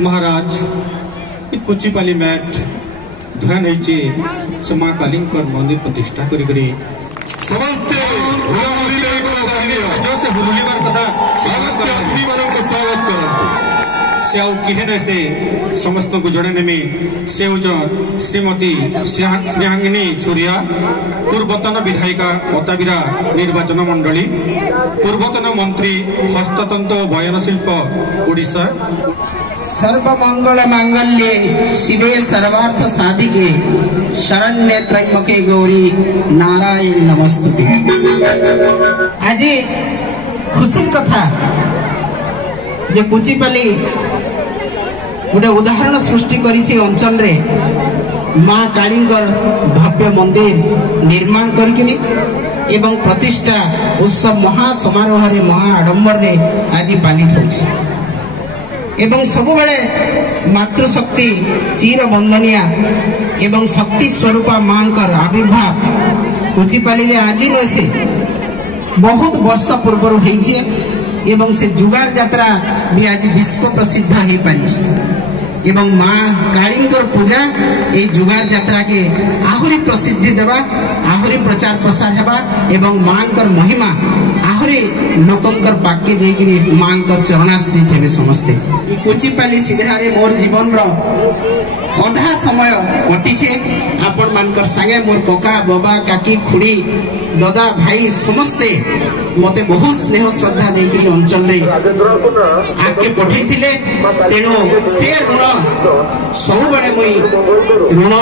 महाराज कुचिपाली mat ध्यान से माँ काली मंदिर प्रतिष्ठा करी समस्ते से किहे से समस्त को जड़े नेमी से श्रीमती स्नेहांगिनी छुरिया पूर्वतन विधायिका अताबिरा निर्वाचन मंडली पूर्वतन मंत्री हस्ततंत्र बयन शिल्प ओडिशा सर्वमंगल मांगल्ये शिवे सर्वार्थ साधिके शरण्ये त्र्यंबके गौरी नारायण नमस्तुते। आज खुशी कथा जे कुचिपाली गोटे उदाहरण सृष्टि करी अंचल रे माँ काली भव्य मंदिर निर्माण करी एवं प्रतिष्ठा उत्सव महा समारोह महा आडंबर आज पालित होछि एवं सब बेले मातृशक्ति चीर बंदनिया एवं शक्ति स्वरूपा माँ आविर्भाव कुचिपाली आज न से बहुत वर्ष पूर्व होइछे एवं से जुगार यात्रा भी आज विश्व प्रसिद्ध हो पारी एवं माँ काली पूजा ये जुगार यात्रा के आहुरी प्रसिद्धि देवा आहुरी प्रचार प्रसार हेबा एवं माँ महिमा आहुरी लोकंकर पाके जाइकरी माँ चरणाश्रित हेबे समस्ते। ये कुचिपाली सिधारे मोर जीवन रो अधा समय कटिछे आपण मानकर संगे मोर कका बाबा काकी खुड़ी दादा भाई समस्ते मते बहुत स्नेह श्रद्धा देकरी अंचल रे आके पठै थिले तेनो से ऋण सब बड़े मुई ऋण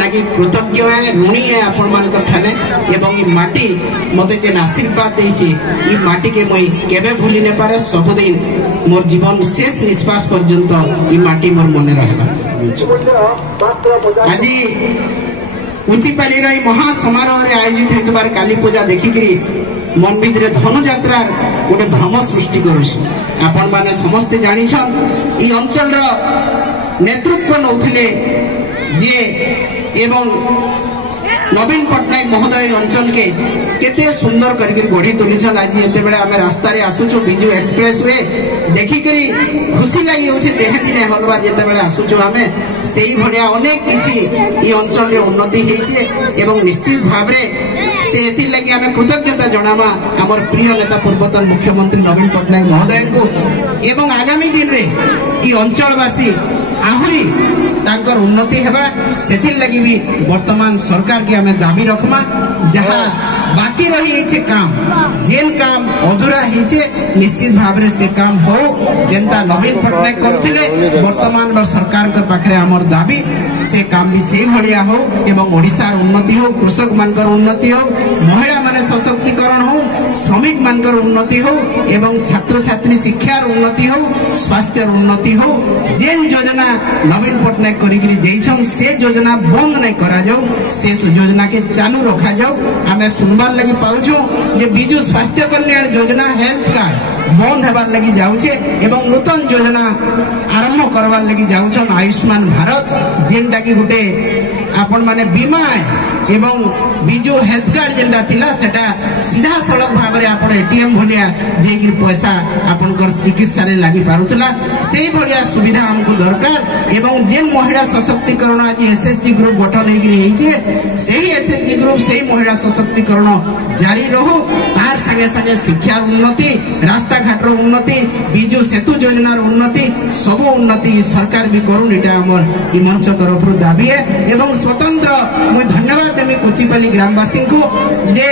लागि कृतज्ञ है ऋणी है आपण मानकर ठाने एवं ई माटी मते जे आशीर्वाद देछि ई माटी के मुई केबे भूली ने पारे सबदिन मोर जीवन शेष निश्वास पर्यंत ई माटी मोर मने रहला। आज कुचिपाली महा समारोह आयोजित होइतबार काली पूजा देखिकरी मन भितर धनु यात्रा गोटे भ्रम सृष्टि करुछि। आपण माने समस्ते जानिछन ई अंचल नेतृत्व नौथिले जे एवं नवीन पट्टनायक महोदय अंचल के केते सुंदर करके गढ़ी तुलिछन। आज एते बेले आमे रास्ता रे आसुछु बिजू एक्सप्रेस वे देखिकरी खुशी लागि होछि देह दिने हलबार जेते बेले आसुछु आमे सेही भडिया अनेक किछि ई अंचल रे उन्नति हेछि एवं निश्चित भाव रे से एथि लागि आमे कृतज्ञता जणामा हमर प्रिय नेता पूर्वतन मुख्यमंत्री नवीन पट्टनायक महोदय को एवं आगामी दिन रे ई अंचलवासी आहुरी तांकर उन्नति हेबा सेथिर लागि भी वर्तमान सरकार के हमें दाबी रखमा जहाँ बाकी रही है काम जेन काम अधूरा है निश्चित भाव रे से काम हो जेनता नवीन पट्टनायक करथिले वर्तमान बार सरकार के पाखरे हमर दाबी से काम भी से भलिया हो एवं ओडिसा उन्नति हो कृषक मानकर उन्नति हो महिला माने सशक्तिकरण हो श्रमिक मानकर उन्नति हो एवं छात्र छात्री शिक्षार उन्नति हो स्वास्थ्य उन्नति हो जेन योजना नवीन पट्टनायक करिकरी जेइछन से योजना बंद नहीं करा जाऊ से योजना के चालू रखा जाऊ। आमे सुनबार लगी पाउछु जे बिजू स्वास्थ्य कल्याण योजना हेल्थ कार्ड बंद हेबार लगी जाउछे एवं नूतन योजना आरंभ करबार लगी जाउछन आयुष्मान भारत जेनटा की गुटे आपण माने बीमा एवं बिजू हेल्थ कार्ड जेनटा थिला सेटा सीधा सड़क भाव रे आपण एटीएम भलिया जेकी पैसा आपण कर चिकित्सा रे लागि पारुतला सेही भलिया सुविधा हमको दरकार एवं जेन महिला सशक्तिकरण आज एसएसजी ग्रुप गठन हेकि हेइछे सेही एसएसजी ग्रुप सेही महिला सशक्तिकरण जारी रहू तार संगे संगे शिक्षा उन्नति रास्ता घाट उन्नति बिजू सेतु योजना उन्नति सब उन्नति सरकार भी करूँ इटा हमर ई मंच तरफ दाबी है एवं स्वतंत्र मुझे धन्यवाद देमी कुचिपाली ग्रामवासी को जे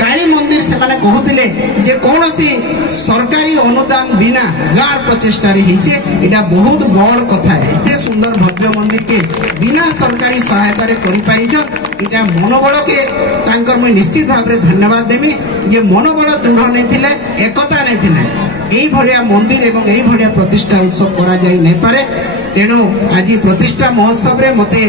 काली मंदिर से माने कहूतिले जे कौनसी सरकारी अनुदान बिना गार प्रचेष्टा रे हिचे इटा बहुत बड़ कथा है। एते सुंदर भव्य मंदिर के बिना सरकारी सहायता रे करि पाइछ इटा मनोबल के तांकर मैं निश्चित भाव रे धन्यवाद देमी जे मनोबल दृढ़ नहीं थिले एकता नहीं थिले एई भलिया मंदिर एवं एई भलिया प्रतिष्ठा उत्सव करा जाई नै पारे। तेणु आज प्रतिष्ठा महोत्सव रे मते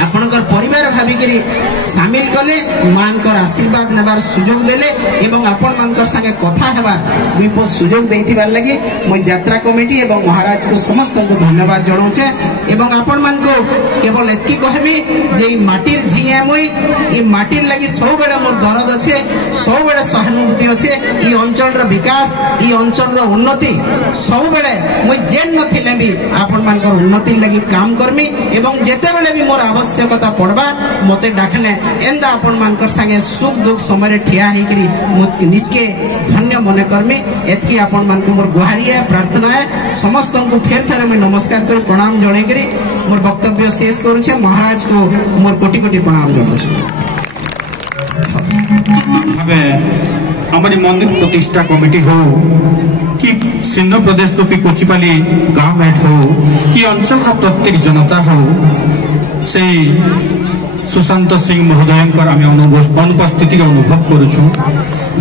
आपणकर परिवार भाविकी सामिल कले मानकर आशीर्वाद नेबार सुजोग देले एवं आपण मानकर संगे कथा हेबार विपो सुजोग देथिबार लागि मो यात्रा कमिटी एवं महाराज को समस्त को धन्यवाद जणाउछे एवं आपण मान को केवल एतकी कहबी जे माटीर झिया मुई ई माटीर लागि सब बेले मोर दरद अछि सब बेले सहानुभूति अछि ई अंचल रो विकास ई अंचल रो उन्नति सब बेले मुई जेन नथिले भी आपण मानकर उन्नति लागि काम करमी एवं जेते बेले भी मोर आवश्यकता पड़बा मते डाकने एंदा आपण मानकर संगे सुख दुख समय ठिया हेकरी मत निजके धन्य मने करमी एतकी आपण मान को मोर गुहारी है प्रार्थना है समस्त को फेर थरे मैं नमस्कार कर प्रणाम जणे करी मोर वक्तव्य शेष करू छे महाराज को मोर कोटि कोटि प्रणाम जणाउ छे। हमें हमारी मंदिर प्रतिष्ठा कमिटी हो कि सिंध प्रदेश रूपी कोचिपाली गांव मेट हो कि अंचल का प्रत्येक जनता हो से सुशांत सिंह महोदय अनुपस्थिति अनुभव करुछु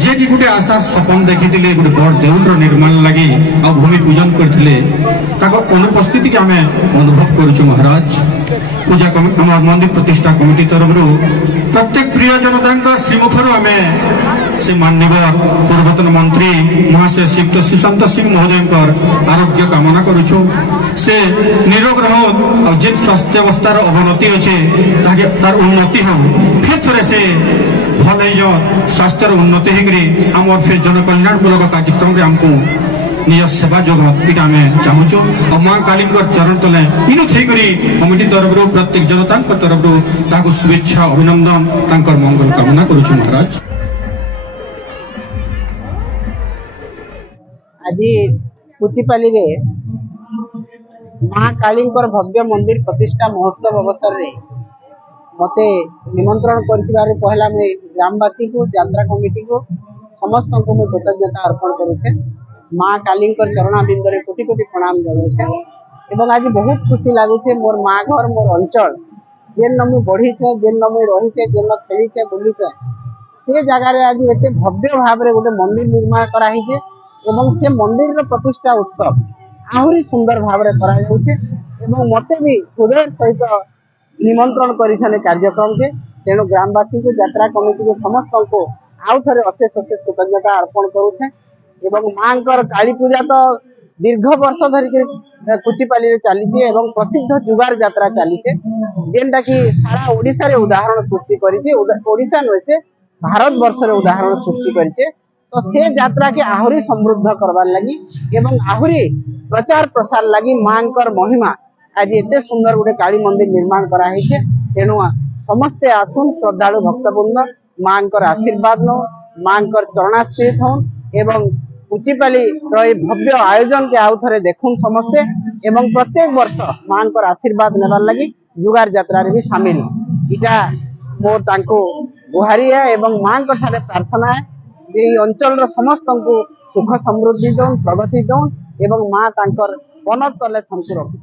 जे कि गोटे आशा सपन देखी गोटे बड़ देउल निर्माण लगी आ भूमि पूजन करथिले ताको अनुपस्थिति के आम अनुभव करुछु महाराज पूजा हमार मंदिर प्रतिष्ठा कमिटी तरफ प्रत्येक प्रिय जनता श्रीमुखर आम से माननीय पूर्वतन मंत्री महाशय श्रीयुक्त सुशांत सिंह महोदय आरोग्य कामना करुछु से निरोग रहन और जे स्वास्थ्य अवस्थार अवनति अच्छे तार उन्नति हो फिर थोड़े से भल स्वास्थ्य उन्नति होकर आम फिर जनकल्याणमूलक कार्यक्रम में आमको निज सेवा जोग इटा आम चाहूँ और माँ काली चरण तले इनु थी कमिटी तरफ प्रत्येक जनता तरफ शुभेच्छा अभिनंदन तांकर मंगल कामना करुछु महाराज। आज कुचिपाली रे माँ काली भव्य मंदिर प्रतिष्ठा महोत्सव अवसर रे मते निमंत्रण कर पहला मैं ग्रामवासी को यात्रा कमिटी को समस्त को मैं कृतज्ञता अर्पण करुचे माँ काली चरणाबिंद रे कोटि कोटि प्रणाम जनाऊे एवं आज बहुत खुशी लगुचे मोर माँ घर मोर अंचल जेन मुझे बढ़ीचे जेन मुझे रहीचे जेन खेलीचे बुलीचे से जगार आज एत भव्य भाव में गोटे मंदिर निर्माण कराई एवं से मंदिर रो प्रतिष्ठा उत्सव आहरी सुंदर भाव में करा मते भी हृदय सहित निमंत्रण कर कार्यक्रम के तेणु ग्रामवासी को यात्रा कमिटी को समस्त को आउ थे अशेष अशेष कृतज्ञता अर्पण करुचे एवं माँ काली पूजा तो दीर्घ वर्ष धरिक कुचिपाली चली प्रसिद्ध जुगार यात्रा चली जेनटा कि सारा ओडिशा रे उदाहरण सृष्टि करिছে ओडिशा नुहे से भारत वर्ष रे उदाहरण सृष्टि करिছে तो से यात्रा के आहरी समृद्ध करवार लगी एवं आहरी प्रचार प्रसार लगी माँ महिमा आज एत सुंदर गोटे काली मंदिर निर्माण कराई तेणु समस्ते आसुन श्रद्धालु भक्तवृंद माँ आशीर्वाद नौ माँ चरणाश्रित हन एवं कुचिपाली भव्य आयोजन के आउ थे देखुन समस्ते एवं प्रत्येक वर्ष माँ आशीर्वाद नेबार लगी जुगार यात्रा भी सामिल इटा मोर तांको गुहारी है एवं माँ प्रार्थना है ये अंचल समस्त को सुख समृद्धि दौन प्रगति दौन एवं माँ तांकर बनत तले संतु रखी।